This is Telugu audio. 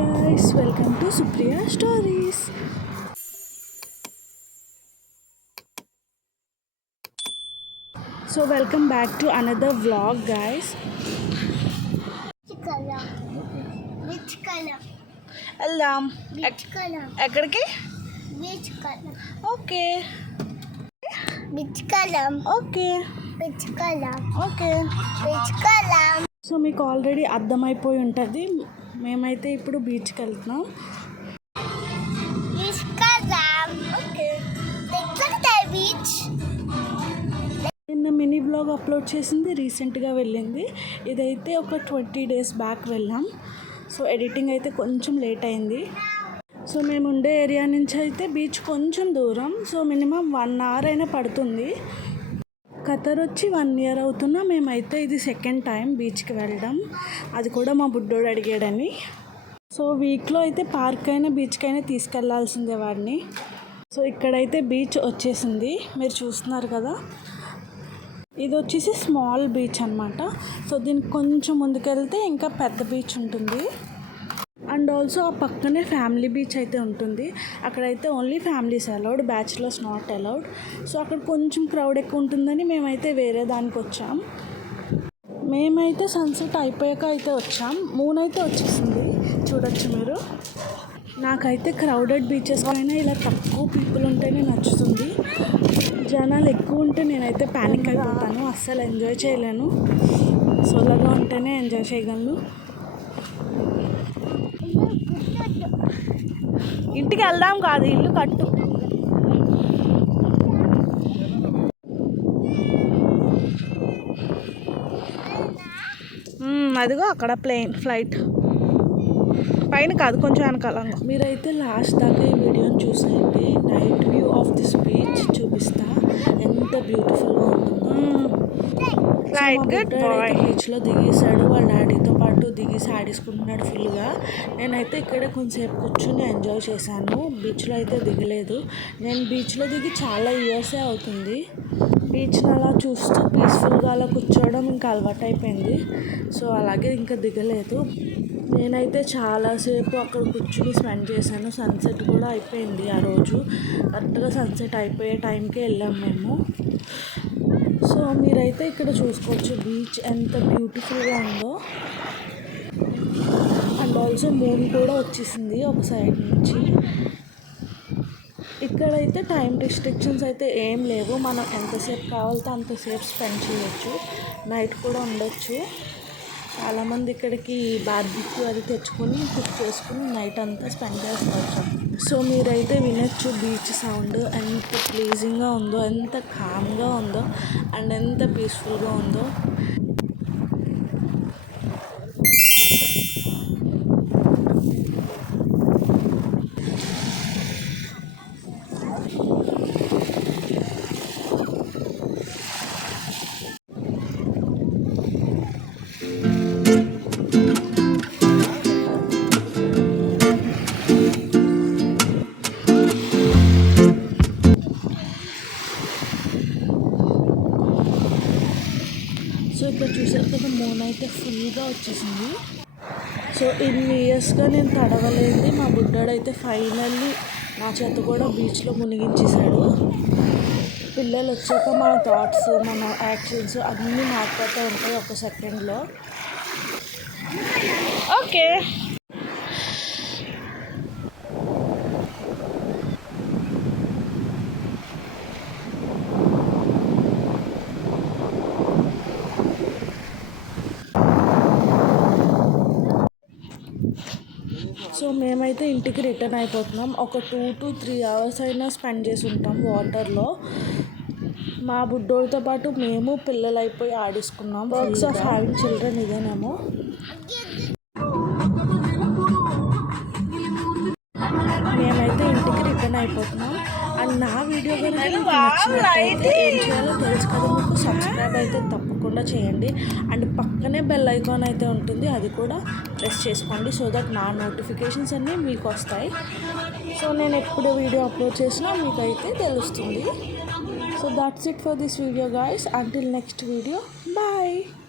guys, welcome to Supriya Stories. So welcome back to another vlog guys. Which color? వెళ్దాం Which color? ఎక్కడికి? Which color? Okay Which color? Okay Which color? Okay. Which color? So మీకు ఆల్రెడీ అర్థమైపోయి ఉంటుంది, మేమైతే ఇప్పుడు బీచ్కి వెళ్తున్నాం. Which color? Okay. Let's look at the beach. నిన్న మినీ బ్లాగ్ అప్లోడ్ చేసింది రీసెంట్గా వెళ్ళింది. ఇదైతే ఒక 20 days బ్యాక్ వెళ్ళాం. సో ఎడిటింగ్ అయితే కొంచెం లేట్ అయింది. సో మేము ఉండే ఏరియా నుంచి అయితే బీచ్ కొంచెం దూరం. సో మినిమం 1 hour అయినా పడుతుంది. ఖతర్ వచ్చి 1 year అవుతున్నా. మేమైతే ఇది సెకండ్ టైం బీచ్కి వెళ్ళడం, అది కూడా మా బుడ్డోడు అడిగాడని. సో వీక్లో అయితే పార్క్ అయినా బీచ్కి అయినా తీసుకెళ్లాల్సిందే వాడిని. సో ఇక్కడైతే బీచ్ వచ్చేసింది, మీరు చూస్తున్నారు కదా. ఇది వచ్చేసి స్మాల్ బీచ్ అనమాట. సో దీనికి కొంచెం ముందుకెళ్తే ఇంకా పెద్ద బీచ్ ఉంటుంది. అండ్ ఆల్సో ఆ పక్కనే ఫ్యామిలీ బీచ్ అయితే ఉంటుంది. అక్కడైతే only families allowed, bachelors not allowed. So అక్కడ కొంచెం క్రౌడ్ ఎక్కువ ఉంటుందని మేమైతే వేరే దానికి వచ్చాం. మేమైతే సన్సెట్ అయిపోయాక అయితే వచ్చాం. మూన్ అయితే వచ్చేసింది, చూడొచ్చు మీరు. నాకైతే క్రౌడెడ్ బీచెస్ అయినా ఇలా తక్కువ పీపుల్ ఉంటేనే నచ్చుతుంది. జనాలు ఎక్కువ ఉంటే నేనైతే ప్యానిక్ అయిపోతాను, అస్సలు ఎంజాయ్ చేయలేను. సోలోగా ఉంటేనే ఎంజాయ్ చేయగలను. ఇంటికి వెళ్దాం కాదు, ఇల్లు కట్టు. అదిగో అక్కడ ఫ్లైట్ పైన కాదు, కొంచెం వెనకాల. మీరైతే లాస్ట్ దాకా ఈ వీడియోని చూసేయండి. Night view of this beach చూపిస్తా, ఎంత బ్యూటిఫుల్గా ఉంటుందో. బీచ్లో దిగేసాడు, వాళ్ళ డాడీతో పాటు దిగేసి ఆడేసుకుంటున్నాడు ఫుల్గా. నేనైతే ఇక్కడే కొంచెంసేపు కూర్చుని ఎంజాయ్ చేశాను. బీచ్లో అయితే దిగలేదు. నేను బీచ్లో దిగి చాలా ఇయర్సే అవుతుంది. బీచ్ని అలా చూస్తూ పీస్ఫుల్గా అలా కూర్చోవడం ఇంకా అలవాటు అయిపోయింది. సో అలాగే ఇంకా దిగలేదు. నేనైతే చాలాసేపు అక్కడ కూర్చుని స్పెండ్ చేశాను. సన్సెట్ కూడా అయిపోయింది ఆ రోజు. కరెక్ట్గా సన్సెట్ అయిపోయే టైంకే వెళ్ళాం మేము. సో మీరైతే ఇక్కడ చూసుకోవచ్చు బీచ్ ఎంత బ్యూటిఫుల్గా ఉందో. అండ్ ఆల్సో మూన్ కూడా వచ్చేసింది ఒక సైడ్ నుంచి. ఇక్కడైతే టైం రిస్ట్రిక్షన్స్ అయితే ఏం లేవు, మనం ఎంతసేపు కావాలితే అంతసేపు స్పెండ్ చేయొచ్చు. నైట్ కూడా ఉండొచ్చు. చాలామంది ఇక్కడికి బార్బిక్యూ అది తెచ్చుకొని కుక్ చేసుకుని నైట్ అంతా స్పెండ్ చేస్తారు. సో మీరైతే వినొచ్చు బీచ్ సౌండ్ ఎంత ప్లీజింగ్గా ఉందో, ఎంత కామ్గా ఉందో అండ్ ఎంత పీస్ఫుల్గా ఉందో. సో ఇక్కడ చూసారు కదా, మూన్ అయితే ఫుల్గా వచ్చేసింది. సో ఇన్ని ఇయర్స్గా నేను తడవలేదు. మా బుడ్డాడు అయితే ఫైనల్లీ నా చేత కూడా బీచ్లో మునిగించేశాడు. పిల్లలు వచ్చాక మన థాట్స్, మన యాక్షన్స్ అన్నీ మారిపోతూ ఉంటాయి ఒక సెకండ్లో. ఓకే. సో మేమైతే ఇంటికి రిటర్న్ అయిపోతున్నాం. ఒక 2 to 3 hours అయినా స్పెండ్ చేసి ఉంటాం వాటర్లో. మా బుడ్డోడితో పాటు మేము పిల్లలు అయిపోయి ఆడేసుకున్నాం. వర్క్స్ ఆఫ్ హ్యావింగ్ చిల్డ్రన్ ఇదేనేమో. మేమైతే ఇంటికి రిటర్న్ అయిపోతున్నాం. అండ్ నా వీడియో కనుక మీకు నచ్చినట్లయితే ఏం చేయాలో తెలుసు కదా మీకు. సబ్స్క్రైబ్ అయితే తప్పకుండా చేయండి. అండ్ పక్కనే బెల్ ఐకాన్ అయితే ఉంటుంది, అది కూడా ప్రెస్ చేసుకోండి. సో దట్ నా నోటిఫికేషన్స్ అన్నీ మీకు వస్తాయి. సో నేను ఎప్పుడు వీడియో అప్లోడ్ చేసినా మీకు అయితే తెలుస్తుంది. So that's it for this video guys. Until next video, bye.